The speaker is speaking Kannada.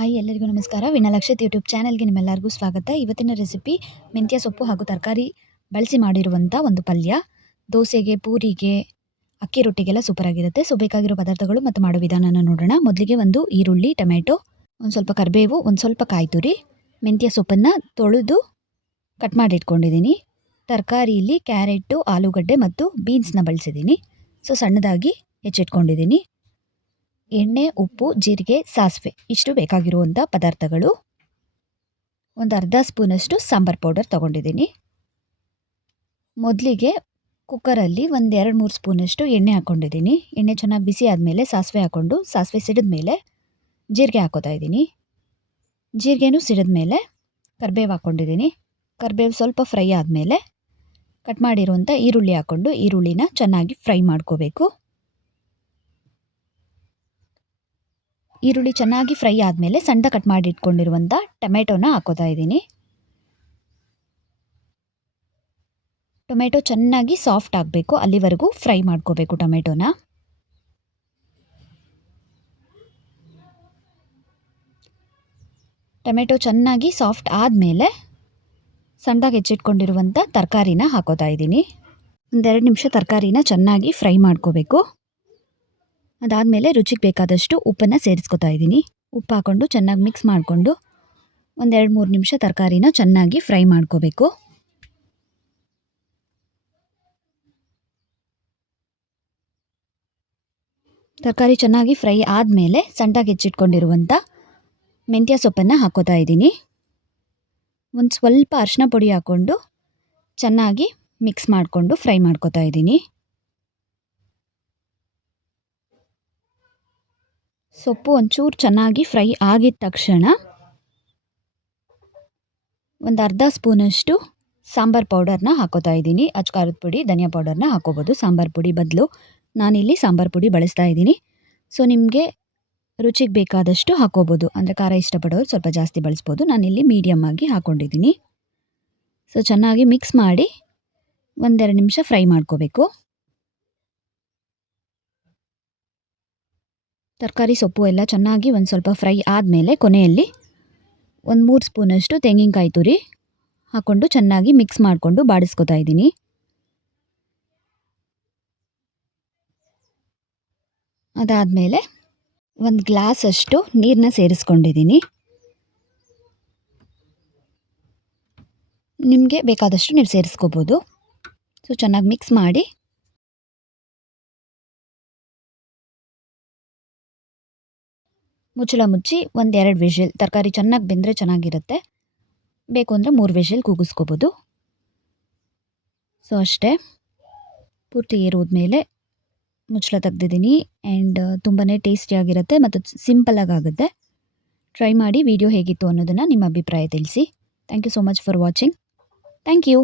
ಹಾಯ್, ಎಲ್ಲರಿಗೂ ನಮಸ್ಕಾರ. ವಿನಲಕ್ಷಿತ್ ಯೂಟ್ಯೂಬ್ ಚಾನಲ್ಗೆ ನಿಮ್ಮೆಲ್ಲರಿಗೂ ಸ್ವಾಗತ. ಇವತ್ತಿನ ರೆಸಿಪಿ ಮೆಂತ್ಯ ಸೊಪ್ಪು ಹಾಗೂ ತರಕಾರಿ ಬಳಸಿ ಮಾಡಿರುವಂಥ ಒಂದು ಪಲ್ಯ. ದೋಸೆಗೆ, ಪೂರಿಗೆ, ಅಕ್ಕಿ ರೊಟ್ಟಿಗೆಲ್ಲ ಸೂಪರ್ ಆಗಿರುತ್ತೆ. ಸೊ ಬೇಕಾಗಿರೋ ಪದಾರ್ಥಗಳು ಮತ್ತು ಮಾಡೋ ವಿಧಾನನ ನೋಡೋಣ. ಮೊದಲಿಗೆ ಒಂದು ಈರುಳ್ಳಿ, ಟೊಮೆಟೊ, ಒಂದು ಸ್ವಲ್ಪ ಕರಿಬೇವು, ಒಂದು ಸ್ವಲ್ಪ ಕಾಯಿ ತುರಿ ಮೆಂತ್ಯ ಸೊಪ್ಪನ್ನು ತೊಳೆದು ಕಟ್ ಮಾಡಿ ಇಟ್ಕೊಂಡಿದ್ದೀನಿ ತರಕಾರಿಯಲ್ಲಿ ಕ್ಯಾರೆಟು, ಆಲೂಗಡ್ಡೆ ಮತ್ತು ಬೀನ್ಸ್ನ ಬಳಸಿದ್ದೀನಿ ಸೊ ಸಣ್ಣದಾಗಿ ಹೆಚ್ಚಿಟ್ಕೊಂಡಿದ್ದೀನಿ ಎಣ್ಣೆ, ಉಪ್ಪು, ಜೀರಿಗೆ, ಸಾಸಿವೆ ಇಷ್ಟು ಬೇಕಾಗಿರುವಂಥ ಪದಾರ್ಥಗಳು. ಒಂದು ಅರ್ಧ ಸ್ಪೂನಷ್ಟು ಸಾಂಬಾರ್ ಪೌಡರ್ ತೊಗೊಂಡಿದ್ದೀನಿ. ಮೊದಲಿಗೆ ಕುಕ್ಕರಲ್ಲಿ ಒಂದು ಎರಡು ಮೂರು ಸ್ಪೂನಷ್ಟು ಎಣ್ಣೆ ಹಾಕ್ಕೊಂಡಿದ್ದೀನಿ ಎಣ್ಣೆ ಚೆನ್ನಾಗಿ ಬಿಸಿ ಆದಮೇಲೆ ಸಾಸಿವೆ ಹಾಕ್ಕೊಂಡು ಸಾಸಿವೆ ಸಿಡಿದ ಮೇಲೆ ಜೀರಿಗೆ ಹಾಕೋತಾ ಇದ್ದೀನಿ. ಜೀರಿಗೆನೂ ಸಿಡಿದ ಮೇಲೆ ಕರಿಬೇವು ಹಾಕ್ಕೊಂಡಿದ್ದೀನಿ ಕರಿಬೇವು ಸ್ವಲ್ಪ ಫ್ರೈ ಆದಮೇಲೆ ಕಟ್ ಮಾಡಿರುವಂಥ ಈರುಳ್ಳಿ ಹಾಕ್ಕೊಂಡು ಈರುಳ್ಳಿನ ಚೆನ್ನಾಗಿ ಫ್ರೈ ಮಾಡ್ಕೋಬೇಕು. ಈರುಳ್ಳಿ ಚೆನ್ನಾಗಿ ಫ್ರೈ ಆದಮೇಲೆ ಸಣ್ಣ ಕಟ್ ಮಾಡಿ ಇಟ್ಕೊಂಡಿರುವಂಥ ಟೊಮೆಟೊನ ಹಾಕೋತಾ ಇದ್ದೀನಿ. ಟೊಮೆಟೊ ಚೆನ್ನಾಗಿ ಸಾಫ್ಟ್ ಆಗಬೇಕು, ಅಲ್ಲಿವರೆಗೂ ಫ್ರೈ ಮಾಡ್ಕೋಬೇಕು ಟೊಮೆಟೊನ. ಟೊಮೆಟೊ ಚೆನ್ನಾಗಿ ಸಾಫ್ಟ್ ಆದಮೇಲೆ ಸಣ್ಣದಾಗಿ ಹೆಚ್ಚಿಟ್ಕೊಂಡಿರುವಂಥ ತರಕಾರಿನ ಹಾಕೋತಾ ಇದ್ದೀನಿ. ಒಂದೆರಡು ನಿಮಿಷ ತರಕಾರಿನ ಚೆನ್ನಾಗಿ ಫ್ರೈ ಮಾಡ್ಕೋಬೇಕು. ಅದಾದಮೇಲೆ ರುಚಿಗೆ ಬೇಕಾದಷ್ಟು ಉಪ್ಪನ್ನು ಸೇರಿಸ್ಕೊತಾ ಇದ್ದೀನಿ. ಉಪ್ಪು ಹಾಕ್ಕೊಂಡು ಚೆನ್ನಾಗಿ ಮಿಕ್ಸ್ ಮಾಡಿಕೊಂಡು ಒಂದೆರಡು ಮೂರು ನಿಮಿಷ ತರಕಾರಿನ ಚೆನ್ನಾಗಿ ಫ್ರೈ ಮಾಡ್ಕೋಬೇಕು. ತರಕಾರಿ ಚೆನ್ನಾಗಿ ಫ್ರೈ ಆದಮೇಲೆ ಸಣ್ಣದಾಗಿ ಹೆಚ್ಚಿಟ್ಕೊಂಡಿರುವಂಥ ಮೆಂತ್ಯ ಸೊಪ್ಪನ್ನು ಹಾಕೋತಾ ಇದ್ದೀನಿ. ಒಂದು ಸ್ವಲ್ಪ ಅರಿಶಿನ ಪುಡಿ ಹಾಕ್ಕೊಂಡು ಚೆನ್ನಾಗಿ ಮಿಕ್ಸ್ ಮಾಡಿಕೊಂಡು ಫ್ರೈ ಮಾಡ್ಕೋತಾ ಇದ್ದೀನಿ. ಸೊಪ್ಪು ಒಂಚೂರು ಚೆನ್ನಾಗಿ ಫ್ರೈ ಆಗಿದ ತಕ್ಷಣ ಒಂದು ಅರ್ಧ ಸ್ಪೂನಷ್ಟು ಸಾಂಬಾರು ಪೌಡರ್ನ ಹಾಕೋತಾ ಇದ್ದೀನಿ. ಅಚ್ಕಾರದ ಪುಡಿ, ಧನಿಯಾ ಪೌಡರ್ನ ಹಾಕೋಬೋದು. ಸಾಂಬಾರು ಪುಡಿ ಬದಲು ನಾನಿಲ್ಲಿ ಸಾಂಬಾರು ಪುಡಿ ಬಳಸ್ತಾ ಇದ್ದೀನಿ. ಸೊ ನಿಮಗೆ ರುಚಿಗೆ ಬೇಕಾದಷ್ಟು ಹಾಕೋಬೋದು. ಅಂದರೆ ಖಾರ ಇಷ್ಟಪಡೋರು ಸ್ವಲ್ಪ ಜಾಸ್ತಿ ಬಳಸ್ಬೋದು. ನಾನಿಲ್ಲಿ ಮೀಡಿಯಮ್ ಆಗಿ ಹಾಕ್ಕೊಂಡಿದ್ದೀನಿ ಸೊ ಚೆನ್ನಾಗಿ ಮಿಕ್ಸ್ ಮಾಡಿ ಒಂದೆರಡು ನಿಮಿಷ ಫ್ರೈ ಮಾಡ್ಕೋಬೇಕು. ತರಕಾರಿ ಸೊಪ್ಪು ಎಲ್ಲ ಚೆನ್ನಾಗಿ ಒಂದು ಸ್ವಲ್ಪ ಫ್ರೈ ಆದಮೇಲೆ ಕೊನೆಯಲ್ಲಿ ಒಂದು ಮೂರು ಸ್ಪೂನಷ್ಟು ತೆಂಗಿನಕಾಯಿ ತುರಿ ಹಾಕ್ಕೊಂಡು ಚೆನ್ನಾಗಿ ಮಿಕ್ಸ್ ಮಾಡಿಕೊಂಡು ಬಾಡಿಸ್ಕೊತಾ ಇದ್ದೀನಿ. ಅದಾದಮೇಲೆ ಒಂದು ಗ್ಲಾಸಷ್ಟು ನೀರನ್ನ ಸೇರಿಸ್ಕೊಂಡಿದ್ದೀನಿ. ನಿಮಗೆ ಬೇಕಾದಷ್ಟು ನೀರು ಸೇರಿಸ್ಕೋಬೋದು. ಸೊ ಚೆನ್ನಾಗಿ ಮಿಕ್ಸ್ ಮಾಡಿ ಮುಚ್ಚಳ ಮುಚ್ಚಿ ಒಂದೆರಡು ವಿಷಲ್, ತರಕಾರಿ ಚೆನ್ನಾಗಿ ಬೆಂದರೆ ಚೆನ್ನಾಗಿರುತ್ತೆ. ಬೇಕು ಅಂದರೆ ಮೂರು ವಿಷಲ್ ಕೂಗಿಸ್ಕೋಬೋದು. ಸೊ ಅಷ್ಟೇ. ಪೂರ್ತಿ ಏರೋದ್ಮೇಲೆ ಮುಚ್ಚಳ ತೆಗ್ದಿದ್ದೀನಿ ಆ್ಯಂಡ್ ತುಂಬಾ ಟೇಸ್ಟಿಯಾಗಿರುತ್ತೆ ಮತ್ತು ಸಿಂಪಲಾಗಿ ಆಗುತ್ತೆ. ಟ್ರೈ ಮಾಡಿ ವಿಡಿಯೋ ಹೇಗಿತ್ತು ಅನ್ನೋದನ್ನು ನಿಮ್ಮ ಅಭಿಪ್ರಾಯ ತಿಳಿಸಿ. Thank you so much for watching thank you